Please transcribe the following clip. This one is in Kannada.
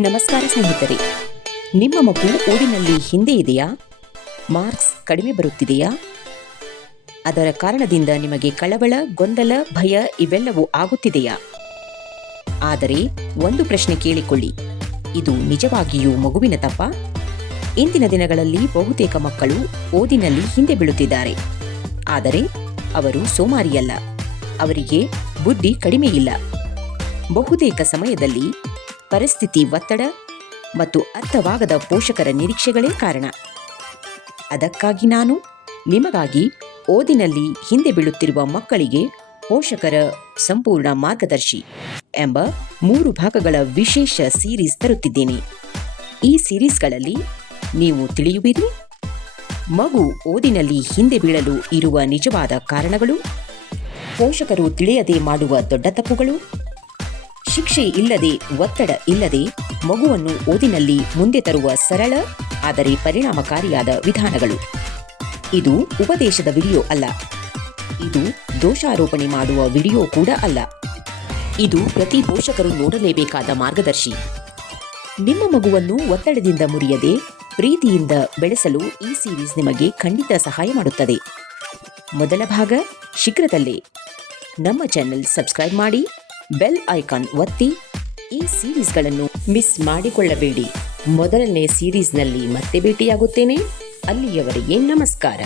ನಮಸ್ಕಾರ ಸ್ನೇಹಿತರೆ. ನಿಮ್ಮ ಮಗು ಓದಿನಲ್ಲಿ ಹಿಂದೆ ಇದೆಯಾ? ಮಾರ್ಕ್ಸ್ ಕಡಿಮೆ ಬರುತ್ತಿದೆಯಾ? ಅದರ ಕಾರಣದಿಂದ ನಿಮಗೆ ಕಳವಳ, ಗೊಂದಲ, ಭಯ ಇವೆಲ್ಲವೂ ಆಗುತ್ತಿದೆಯಾ? ಆದರೆ ಒಂದು ಪ್ರಶ್ನೆ ಕೇಳಿಕೊಳ್ಳಿ. ಇದು ನಿಜವಾಗಿಯೂ ಮಗುವಿನ ತಪ್ಪ? ಇಂದಿನ ದಿನಗಳಲ್ಲಿ ಬಹುತೇಕ ಮಕ್ಕಳು ಓದಿನಲ್ಲಿ ಹಿಂದೆ ಬೀಳುತ್ತಿದ್ದಾರೆ. ಆದರೆ ಅವರು ಸೋಮಾರಿಯಲ್ಲ. ಅವರಿಗೆ ಬುದ್ಧಿ ಕಡಿಮೆಯಿಲ್ಲ ಬಹುತೇಕ ಸಮಯದಲ್ಲಿ ಪರಿಸ್ಥಿತಿ ಒತ್ತಡ ಮತ್ತು ಅರ್ಥವಾಗದ ಪೋಷಕರ ನಿರೀಕ್ಷೆಗಳೇ ಕಾರಣ. ಅದಕ್ಕಾಗಿ ನಾನು ನಿಮಗಾಗಿ ಓದಿನಲ್ಲಿ ಹಿಂದೆ ಬೀಳುತ್ತಿರುವ ಮಕ್ಕಳಿಗೆ ಪೋಷಕರ ಸಂಪೂರ್ಣ ಮಾರ್ಗದರ್ಶಿ ಎಂಬ ಮೂರು ಭಾಗಗಳ ವಿಶೇಷ ಸೀರೀಸ್ ತರುತ್ತಿದ್ದೇನೆ. ಈ ಸೀರೀಸ್ಗಳಲ್ಲಿ ನೀವು ತಿಳಿಯುವಿರಿ. ಮಗು ಓದಿನಲ್ಲಿ ಹಿಂದೆ ಬೀಳಲು ಇರುವ ನಿಜವಾದ ಕಾರಣಗಳು, ಪೋಷಕರು ತಿಳಿಯದೆ ಮಾಡುವ ದೊಡ್ಡ ತಪ್ಪುಗಳು ಶಿಕ್ಷೆ ಇಲ್ಲದೆ, ಒತ್ತಡ ಇಲ್ಲದೆ, ಮಗುವನ್ನು ಓದಿನಲ್ಲಿ ಮುಂದೆ ತರುವ ಸರಳ, ಆದರೆ ಪರಿಣಾಮಕಾರಿಯಾದ ವಿಧಾನಗಳು. ಇದು ಉಪದೇಶದ ವಿಡಿಯೋ ಅಲ್ಲ. ಇದು ದೋಷಾರೋಪಣೆ ಮಾಡುವ ವಿಡಿಯೋ ಕೂಡ ಅಲ್ಲ. ಇದು ಪ್ರತಿ ಪೋಷಕರು ನೋಡಲೇಬೇಕಾದ ಮಾರ್ಗದರ್ಶಿ. ನಿಮ್ಮ ಮಗುವನ್ನು ಒತ್ತಡದಿಂದ ಮುರಿಯದೆ, ಪ್ರೀತಿಯಿಂದ ಬೆಳೆಸಲು ಈ ಸೀರೀಸ್ ನಿಮಗೆ ಖಂಡಿತ ಸಹಾಯ ಮಾಡುತ್ತದೆ. ಮೊದಲ ಭಾಗ ಶೀಘ್ರದಲ್ಲೇ. ನಮ್ಮ ಚಾನೆಲ್ ಸಬ್ಸ್ಕ್ರೈಬ್ ಮಾಡಿ. ಬೆಲ್ ಐಕಾನ್ ಒತ್ತಿ ಈ ಸೀರೀಸ್ಗಳನ್ನು ಮಿಸ್ ಮಾಡಿಕೊಳ್ಳಬೇಡಿ. ಮೊದಲನೇ ಸೀರೀಸ್ನಲ್ಲಿ ಮತ್ತೆ ಭೇಟಿಯಾಗುತ್ತೇನೆ. ಅಲ್ಲಿಯವರೆಗೆ ನಮಸ್ಕಾರ.